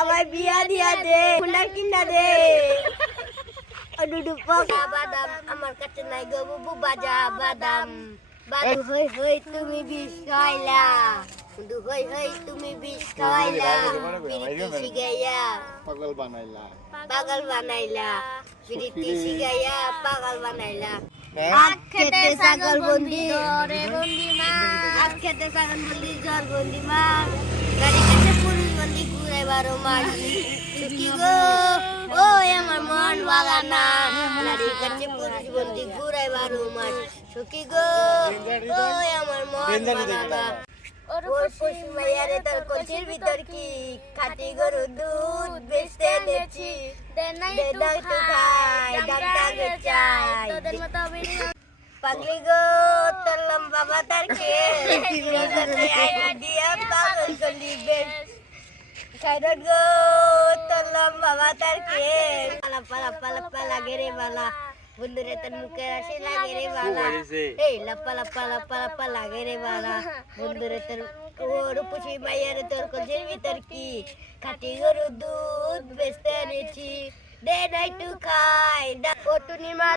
আমার বিয়া দিয়া দে, হুন্ডা কিনা দে। দুধু পকা বাদাম আমার কাছে নাই গো বুবু বাজা বাদাম। বাদু হই হই তুমি বিষ খাইলা, দুধু হই হই তুমি বিষ খাইলা, পিরিতি শিখাইয়া পাগল বানাইলা। পাগল বানাইলা, পিরিতি শিখাইয়া পাগল বানাইলা। হ্যাঁ? আখ খেতে ছাগল বন্দি ঘরে বন্দি মা, আখ খেতে ছাগল বন্দি জ্বর বন্দি মা, গাড়ি কাছে পুলিশ বন্দি ঘুরে 12 মাস। সুখী গো ও আমার মন বাগানা, গাড়ি কাছে পুলিশ বন্দি ঘুরে 12 মাস। সুখী গো ও আমার মন বাগানা। ওর পশু মাইয়ারে তোর কলসির ভিতর কি খাঁটি গরুর দুধ বেচতে এনেছি, দে না একটু খাই দামটা চাই। তোদের মতো পাগলি গো তোর লম্বা মাথার কে দিয়া পাগল করলি বেশ। সাইরন গো তোর লম্বা মাথার কে পালা পালা পালা পালা গেরে বালা, বন্ধুরে তোর মুখের হাসি লাগে রে বালা। এই লাপা লাপা লাপা লাপা লাগে রে বালা, বন্ধুরে তোর ওর পুষি মাইয়ার তোর কলসির ভিতর কি খাঁটি গরুর দুধ বেচতে এনেছি, দে না একটু খাই। ও টুনি মা